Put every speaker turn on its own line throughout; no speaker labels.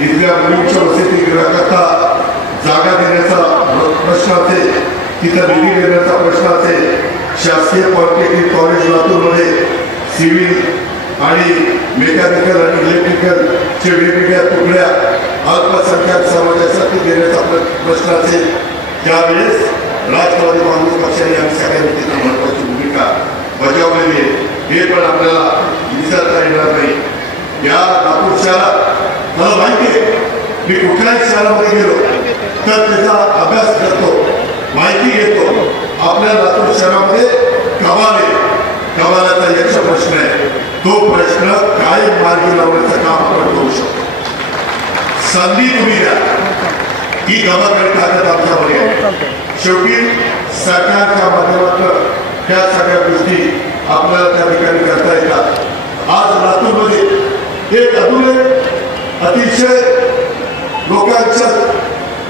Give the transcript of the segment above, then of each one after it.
इथल्या मुलींच्या वसतिगृहाकरता जागा देण्याचा प्रश्न असेल तिथं निधी देण्याचा प्रश्न असेल शासकीय पॉलिटेक्निक कॉलेज लातूरमध्ये सिव्हिल आणि मेकॅनिकल आणि इलेक्ट्रिकलचे वेगवेगळ्या तुकड्या अल्पसंख्याक समाजासाठी देण्याचा प्रश्न असेल त्यावेळेस राष्ट्रवादी काँग्रेस पक्षाने आम्ही सगळ्यांनी तिथं महत्वाची भूमिका बजावलेली आहे. हे पण आपल्याला विचारता येणार नाही या नागपूर शहरात मला माहिती आहे मी कुठल्याही शहरामध्ये गेलो तर त्याचा अभ्यास करतो माहिती घेतो. आपल्या लातूर शहरामध्ये कमाल आहे. कमालाचा यक्ष प्रश्न आहे. तो प्रश्न काय मार्गी लावण्याचं काम आपण करू शकतो. संधी तुम्ही द्या. ही गमाकडे ताकद आमच्यामध्ये. आहे शेवटी सरकारच्या माध्यमातून त्या सगळ्या गोष्टी आपल्याला त्या ठिकाणी करता येतात. आज लातूरमध्ये एक अजून अतिशय लोकांचा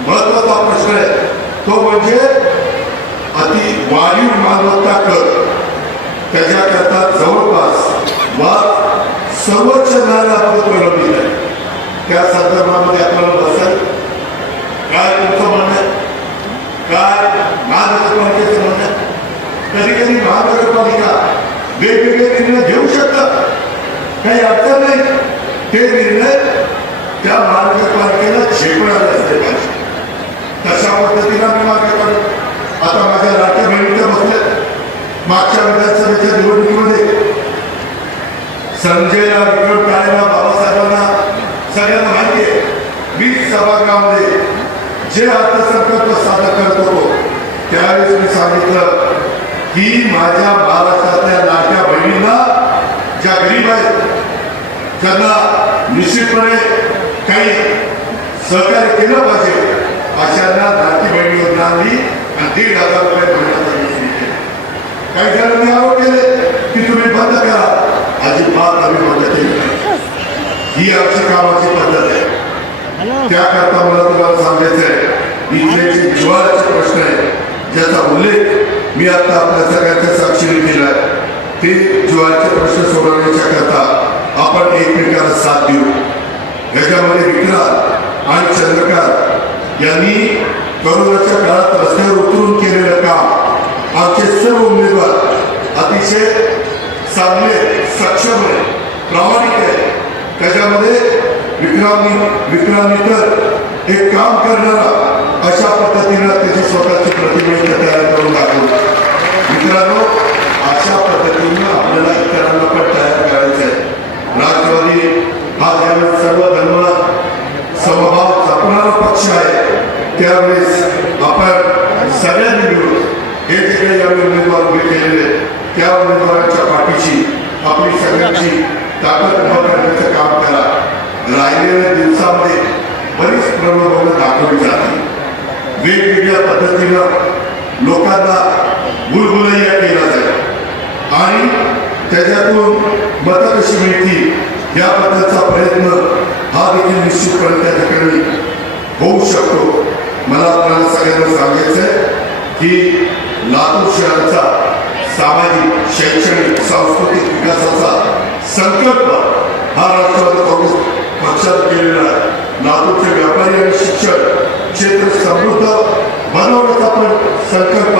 महत्त्वाचा प्रश्न आहे. तो म्हणजे अति वाढीव मालमत्ता कर. त्याच्याकरता जवळपास वाद सर्वोच्च न्यायालयामध्ये प्रलंबित आहे. त्या संदर्भामध्ये आपल्याला बसेल. काय तुमचं म्हणणं आहे? काय महानगरपालिकेचं म्हणणं आहे? कधी कधी महानगरपालिका वेगवेगळे निर्णय घेऊ शकतात. काही अडचण नाही. ते निर्णय त्या महानगरपालिकेला झेपणारे असते. पाहिजे तशा पद्धतीनं मी मागे काढतो आता माझ्या लाट्या बहिणीच्या बसल्या. मागच्या विधानसभेच्या निवडणुकीमध्ये संजयला विनोद काळेला बाबासाहेबांना सगळ्यांना माहिती आहे मी सभागृहामध्ये जे अर्थसंकल्प सादर करत होतो त्यावेळेस मी सांगितलं की माझ्या महाराष्ट्रातल्या लाट्या बहिणींना ज्या गरीब आहेत त्यांना निश्चितपणे काही सहकार्य केलं पाहिजे अशांना लाटी बहिणी योजना आली आणि दीड हजार रुपये महिन्याचा वीज काही जणांनी आरोप केले की तुम्ही बंद करा. अजिबात आम्ही बंद केली ही आमची कामाची पद्धत आहे. त्याकरता मला तुम्हाला सांगायचं आहे इथले जे प्रश्न आहे ज्याचा उल्लेख मी आता आपल्या सगळ्यांच्या साक्षीने केला ते ज्वालाचे प्रश्न सोडवण्याच्या करता आपण एकमेकाला साथ देऊ. याच्यामध्ये विक्रांत आणि चंद्रकांत यांनी कोरोनाच्या काळात रस्त्यावर उतरून केलेलं काम आमचे सर्व उमेदवार अतिशय चांगले सक्षम आहे प्रामाणिक आहे. त्याच्यामध्ये विक्रांती विक्रांतीकर एक काम करणारा अशा पद्धतीनं त्याची स्वतःची प्रतिबंध तयार करून दाखवली. मित्रांनो अशा पद्धतीनं आपल्याला इतरांना पण तयार करायचं आहे राष्ट्रवादी हा ज्यावेळेस सर्व धर्म समभाव जपणारा पक्ष आहे त्यावेळेस आपण सगळ्यांनी मिळून हे जे काही आम्ही उमेदवार उभे केलेले आहेत, त्या उमेदवारांच्या पाठीशी आपली सगळ्यांची ताकद उभा करण्याचं काम करा राहिलेल्या दिवसामध्ये बरीच प्रलोभनं दाखवली जाते. वेगवेगळ्या पद्धतीनं लोकांना गुलगुलैया केला जाईल. आणि त्याच्यातून मतं कशी मिळतील याबद्दलचा प्रयत्न हा देखील निश्चितपणे त्या ठिकाणी होऊ शकतो. मला आपल्याला सगळ्यांना सांगायचं आहे की लातूर शहराचा सामाजिक शैक्षणिक सांस्कृतिक विकासाचा संकल्प हा राष्ट्रवादी काँग्रेस पक्षात केलेला आहे. लातूरचे व्यापारी आणि शिक्षण क्षेत्र समृद्ध बनवण्याचा पण संकल्प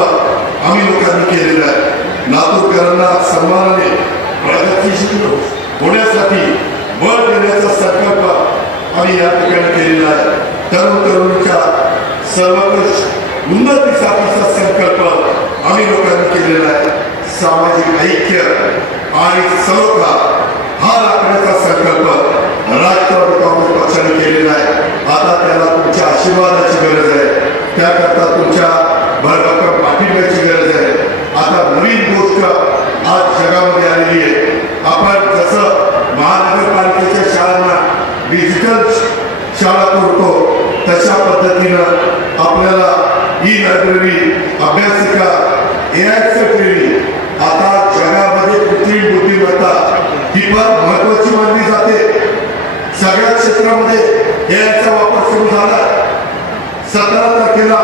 आम्ही लोकांनी केलेला आहे. लातूरकरांना सन्मानाने प्रगतीशील होण्यासाठी बळ देण्याचा संकल्प आम्ही या ठिकाणी केलेला आहे. तरुण तरुणीच्या सर्वोत्कृष्ट उन्नतीसाठीचा संकल्प आम्ही लोकांनी केलेला आहे. सामाजिक ऐक्य आणि सलोखा हा लाकडा संकल्प राष्ट्रवादी काँग्रेस पक्षाने केलेला आहे आता त्याला तुमच्या आशीर्वादाची गरज आहे त्याकरता तुमच्या भरभक्कम पाठिंब्याची गरज आहे आता नवीन गोष्ट आज जगामध्ये आलेली आहे आपण जसं महानगरपालिकेच्या शाळांना डिजिटल शाळा करतो तशा पद्धतीनं आपल्याला ई लायब्ररी अभ्यासिका ए ट्रेनिंग आता जगामध्ये कृत्रिम बुद्धिमत्ता ही फार महत्वाची मानली जाते. सगळ्या क्षेत्रामध्ये एआयचा वापर सुरू झाला. सतरा तारखेला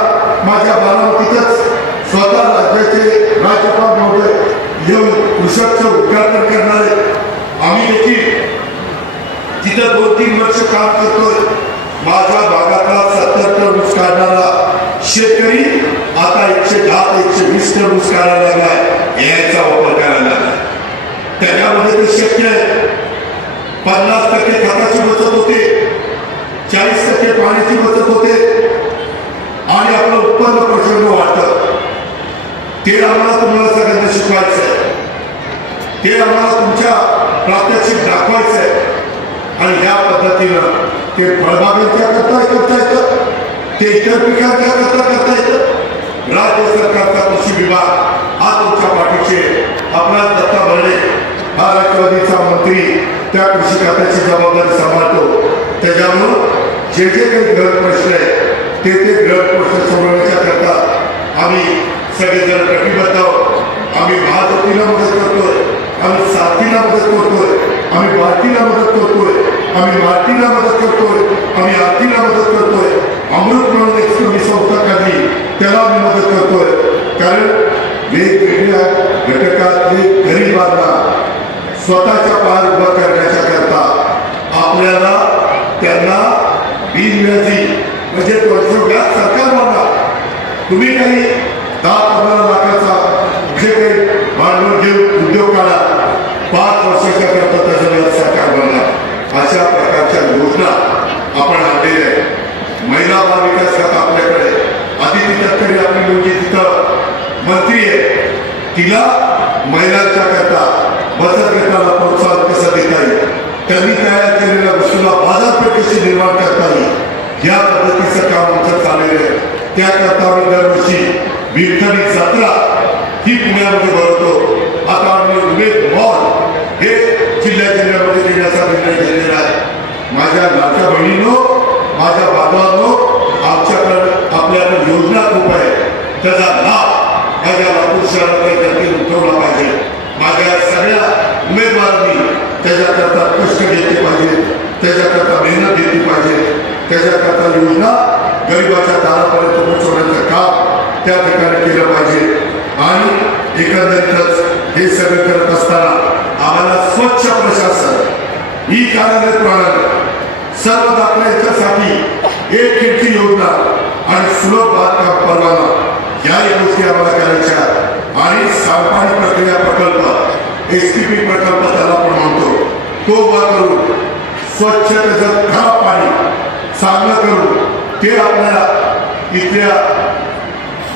माझ्या बारामतीतच स्वतः राज्याचे राज्यपाल महोदय येऊन कृषकचं उद्घाटन करणारे. आम्ही देखील तिथं दोन तीन वर्ष काम करतोय. माझ्या भागातला सत्तर टन ऊस काढणारा शेतकरी आता एकशे दहा ते एकशे वीस टन ऊस काढायला लागलाय. याचा वापर करायला लागला त्याच्यामध्ये ते शक्य आहे. पन्नास टक्के खताची बचत होते. चाळीस टक्के पाण्याची बचत होते. आणि आपलं उत्पन्न प्रचंड वाढतं. ते आम्हाला तुम्हाला सगळ्यांना शिकवायचं आहे ते आम्हाला तुमच्या प्रात्यक्षिक दाखवायचं आहे या पद्धतीनं ते फळबागांच्या करता करता येतं. ते इतर पिकांच्या करता करता येतं. राज्य सरकारचा कृषी विभाग हा तुमच्या पाठीचे आपला दत्ता भरणे हा राष्ट्रवादीचा मंत्री त्या कृषी खात्याची जबाबदारी सांभाळतो. त्याच्यामुळं जे जे काही ग्रह प्रश्न आहे ते ते ग्रह प्रश्न सोडवण्याच्या करता आम्ही सगळेजण कटिबद्ध आहोत. आम्ही महाजतीला मदत करतोय. आम्ही साथीला मदत करतोय. आम्ही भारतीला मदत करतोय. आम्ही भारतीला मदत करतोय आम्ही आरतीला मदत करतोय. अमृत म्हणून एक मी संस्था काढली त्याला मी मदत करतोय. कारण वेगवेगळ्या घटकातले गरीबांना स्वतःच्या पार उभा करण्याच्या करता आपल्याला त्यांना बिनव्याजी म्हणजे व्याज सरकार म्हणणार तुम्ही काही दहा पंधरा लाखाचा जे काही भांडवल घेऊन उद्योग काढा पाच वर्षाच्या करता त्याचं व्याज सरकार बनणार अशा प्रकारच्या योजना आपण आणलेल्या आहेत महिला बाल विकास खातं आपल्याकडे आदिती तटकरे आपली मुलगी तिथं मंत्री आहे तिला महिलांच्या करता बचत गटाला प्रोत्साहन कसं देता येईल त्यांनी तयार केलेल्या वस्तूला बाजारपेठ कशी निर्माण करता येईल या पद्धतीचं काम आमचं चाललेलं आहे. त्याकरता आम्ही दरवर्षी विठ्ठली जत्रा ही पुण्यामध्ये भरवतो आता आम्ही उमेद मॉल हे जिल्ह्या जिल्ह्यामध्ये घेण्याचा निर्णय घेतलेला आहे. माझ्या लाडक्या बहिणीनो माझ्या बांधवांनो आमच्याकडे आपल्याकडे योजना खूप आहे. त्याचा लाभ माझ्या लातूर शहरातल्या जनतेने उठवला पाहिजे. माझ्या सगळ्या उमेदवारांनी त्याच्याकरता कष्ट घेतले पाहिजे. त्याच्याकरता मेहनत घेतली पाहिजे. त्याच्याकरता योजना गरिबाच्या दारापर्यंत पोहोचवण्याचं काम त्या ठिकाणी केलं पाहिजे. आणि एकंदरीतच हे सगळं करत असताना आम्हाला स्वच्छ प्रशासन ही कार्यालय प्रणाली सर्व दाखला याच्यासाठी एक खिडकी योजना आणि सुलभ बांधकाम परवाना या गोष्टी आम्हाला करायच्या आणि सांडपाणी प्रक्रिया प्रकल्प एस टी पी प्रकल्प त्याला पण तो उभा करून स्वच्छ खराब पाणी चांगलं करून ते आपल्याला इथल्या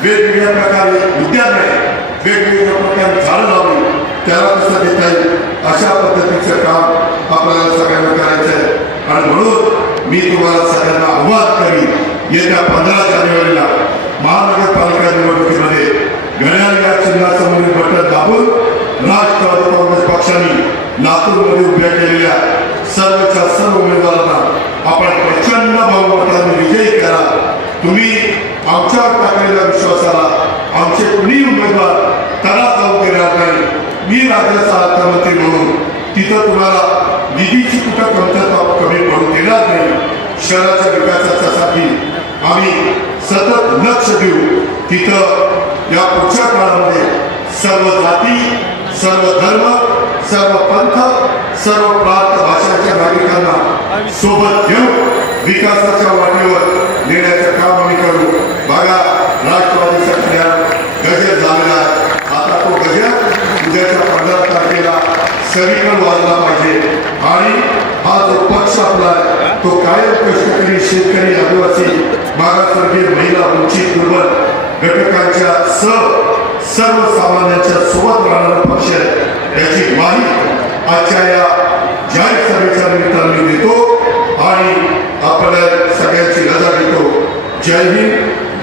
वेगवेगळ्या प्रकारे उद्यान आहे वेगवेगळ्या प्रकारे झाडं लावली त्याला कसं देता येईल अशा पद्धतीचं काम आपल्याला सगळ्यांना करायचं आहे. आणि म्हणून मी तुम्हाला सगळ्यांना आव्हान करीन येत्या पंधरा जानेवारीला महानगरपालिका निवडणुकीमध्ये घड्याळ या चिन्हासमोरील बटन दाबून राष्ट्रवादी काँग्रेस पक्षाने लातूरमध्ये उभ्या केलेल्या सर्वच्या सर्व उमेदवारांना आपण प्रचंड कुठेही करा. तुम्ही आमच्यावर टाकलेल्या विश्वासाला आमचे कुणी उमेदवार त्याला जाऊ देणार नाही. मी राज्याचा अर्थमंत्री म्हणून तिथं तुम्हाला निधीची कुठं कमतरता कमी पडू देणार नाही. शहराच्या विकासासाठी आम्ही सतत लक्ष देऊ. तिथं या पुढच्या काळामध्ये सर्व जाती सर्व धर्म सर्व पंथ सर्व प्रांत भाषांच्या नागरिकांना सोबत घेऊन विकासाच्या वाटेवर नेण्याचं काम आम्ही करू. बघा राष्ट्रवादी सध्या गजर झालेला आता तो गजर उद्याच्या पंधरा तारखेला सगळीकडे वाजला पाहिजे. आणि हा जो पक्ष आपला तो कायम कष्टकरी शेतकरी आदिवासी मागासवर्गीय महिला वंचित दुर्बल घटकांच्या सर्व सर्वसामान्यांच्या सोबत राहणारा पक्ष आहे. याची ग्वाही आजच्या या जाहीर सभेच्या निमित्ताने देतो.